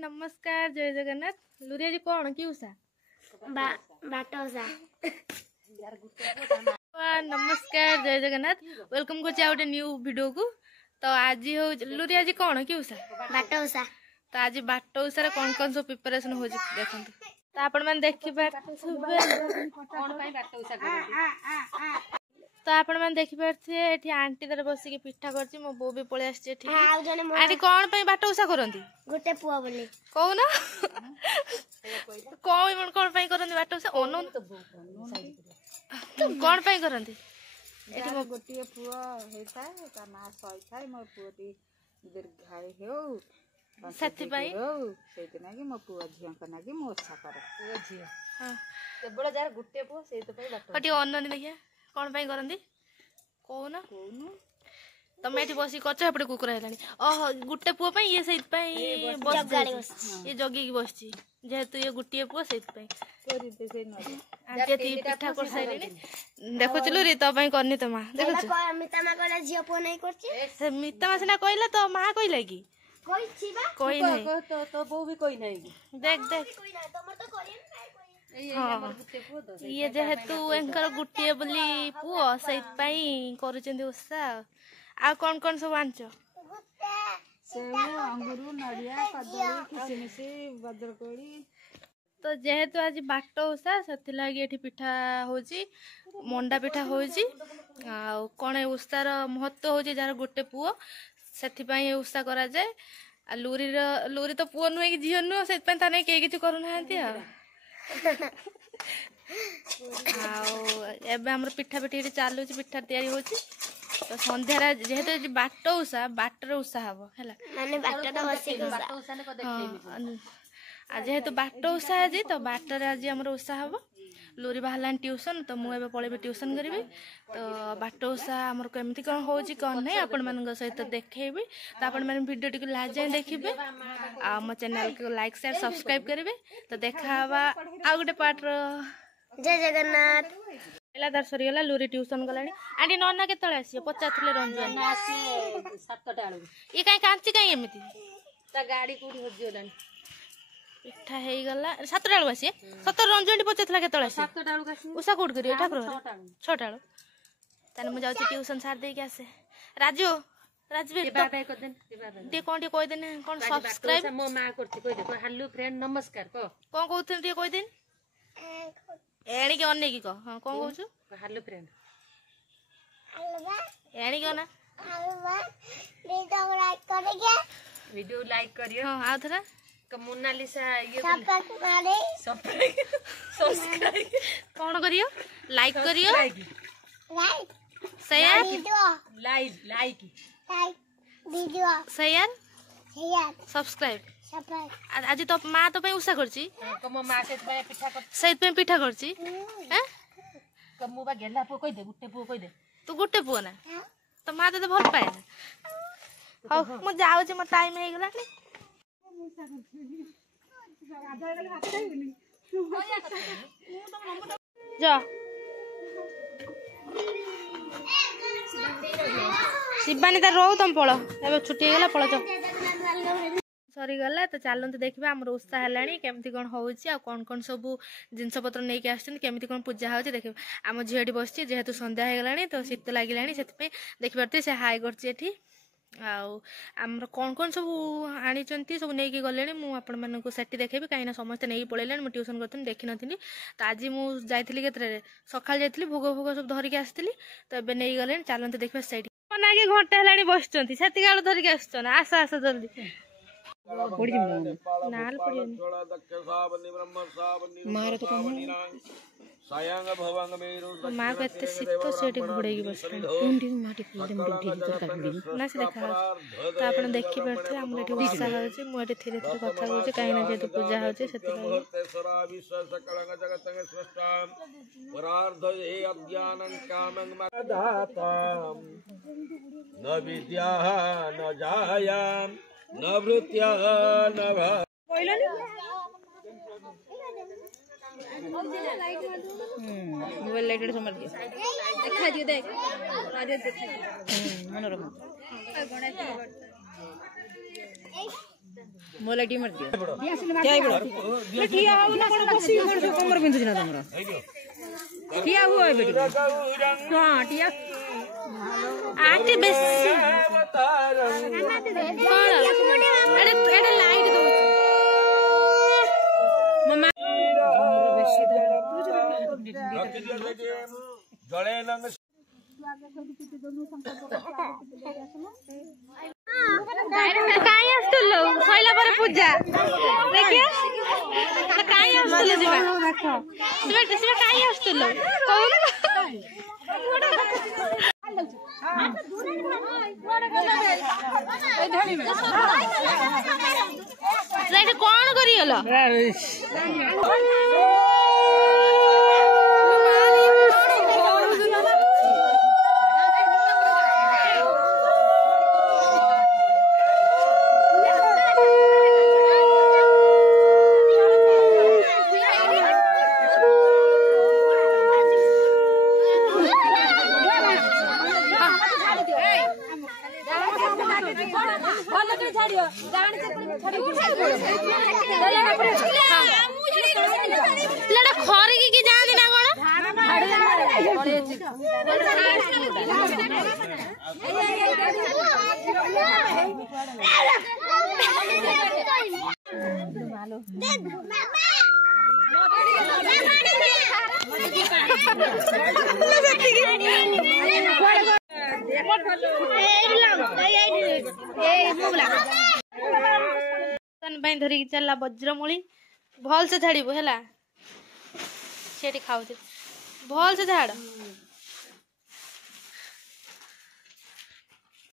नमस्कार जय जगन्नाथ। लुरिया जी कौन की उषा बाटोसा नमस्कार जय जगन्नाथ। वेलकम करछि आउटे न्यू वीडियो को। तो आज हो लुरिया जी कौन की उषा बाटोसा तो आज बाटोसा रे कौन सब प्रिपरेशन हो देखंतु। तो आपण माने देखि कोन पई बाटोसा करथि। तो आपण माने देखि परथे एठी आंटी दर बसी के पिठा करछि। मो बो भी पळे आछि एठी। आंटी कोन पई बाटोसा करंती गोटे पुआ बोली कहू ना कोन पई करंती बाटोसा ओनो कोन पई करंती एठी मो गोटिए पुआ हेता ता ना सई थाय मो पुआटी दीर्घाय हेउ सत्य पई सेति नागी मो पुआ झिया का नागी मो ओछा करे पुआ झिया हां केबळ जार गोटिए पुआ सेति पई बाटो कटी ओननी देखिया कोन पई करंती कोना तमे एठी बसी कच्चा एपटे कुकुर हेलानी ओह गुट्टे पुआ पई ये सेति पई बस ये जगी की बसची जेहेतु ये गुट्टे पुआ सेति पई तोरी दे से नदी आके ती पिठा कर साइलेनी देखो चलो रे तो पई करनी तो मां देखो मिता मा कहला झियो पुआ नहीं करछि से मिता मा सिना कहला तो मां कहला की कोई छिबा कोई नहीं तो बो भी कोई नहीं देख देख कोई ना तमर तो करियन नहीं हाँ ये जेहेतु एंकर गुट्टे बोली पुओ सेति पई करूचंदी उषा आ कौन सब आंचो सेव अंगूर नड़िया कदली किसमिस बदरकोड़ी। तो जेहेतु आज बाट उषा से लगी ये पिठा होची मंडा पिठा होची आ कौन उषार महत्व होची जार गोटे पुओ से उषा करा जाए। आ लूरी तो पुओ नुहे कि झील नुह से नहीं किए किसी करूना आम पिठा पिठी चलू पिठा तैयारी होची। तो संध्यार जेहेतु बाट उषा बाटर उषा हम है जेहेतु बाट उषा आज तो बाटर आज आम उषा हम लूरी बाहर ट्यूशन तो मुझे पलैबी ट्यूशन करी। तो बाट उषा आमर केमती कौन हो कौन नहीं आपण मान सहित देखेबी। तो आपण मैंने वीडियो टी लास्ट जाए देखिए आम चैनल को लाइक शेयर सब्सक्राइब करेंगे। तो देखा आ गोटे पार्ट जय जगन्नाथ पहला दर सरीगला लूरी ट्यूशन गलानी। आंटी नना के आसी पचारे रंजन ये कहीं कांची कहीं एमती गाड़ी कोडी हजियोलानी पिठा हो गला 7टा बेलू आसी 7 रंजन पचार के आसी 7टा बेलू उषा कौट कर ठाकुर 6टा बेलू मुझे ट्यूशन सार दे के आसे राजू राजवीर टे कौन कहीदेने कौन सब्सक्राइब मो मां करती कह दे हेलो फ्रेंड नमस्कार कह कौन कहते टे कहीदेन एणिक अनेक कह हाँ कौन कहू हेलो फ्रेंड एणिक ना वीडियो लाइक करियो हाँ आ थरा मोनालिसा ये कौन करियो लाइक करियो शेयर शेयर सब्सक्राइब आज तो माँ तो उषा करची से पिठा करची गेला पुओ कह दे गुट्टे पुओ कह दे तू गुट्टे पुओ ना तो माँ तो भल पाए ना हाँ मुझे जाऊँ मो टाइम हो गला जा शिवानी तार रो तुम पड़ ए छुट्टी गला पड़ सरीगला। तो चलते देखिए आम उषा है केमती कौन हो कौन कौन सब जिनस पत्र नहीं आमती कौन पूजा हो देखिए आम झीटी बस जेहेतु संध्या हो गला तो शीत लगे से देखिए से हाई कर आमर कौन कौन सब आनी सब नहीं गले मुझे देखेबी कहीं समस्ते नहीं पलैले मुझे ट्यूशन करती देखी नी। तो आज मुझे जाइली के सका जाइली भोग भोग सब धरिकी आसती तो एवं नहीं गले चलते देखिए से आगे घंटा है बस से धरिकी आस आस जल्दी नाल माँ को एत शीत से घोड़े बस ना से देखा तो आप देखिपे आम उषा हो मुझे धीरे धीरे कथा कहे कहीं जेहतु पूजा हो नवृत्या नभ मोबाइल लाइट समझ दिया देखा दियो देख मनोरमा मोला टी मर दियो जाई बड़ ठिया हो ना कोन बसी कोन जो कमर बिंदु ना तमरा ठिया हुआ है बेटी हां ठिया आटे बेसी एडे लाइट दो मम्मा जड़े नंग काई आस्तुलो सइला पर पूजा देखिए काई आस्तुलो दिबा सिबे काई आस्तुलो कौन करियलो लड़ा खरी की जाने ना कोन धरी चलला वज्रमूली भल से झाड़ू है सेठी खाऊ भल से झाड़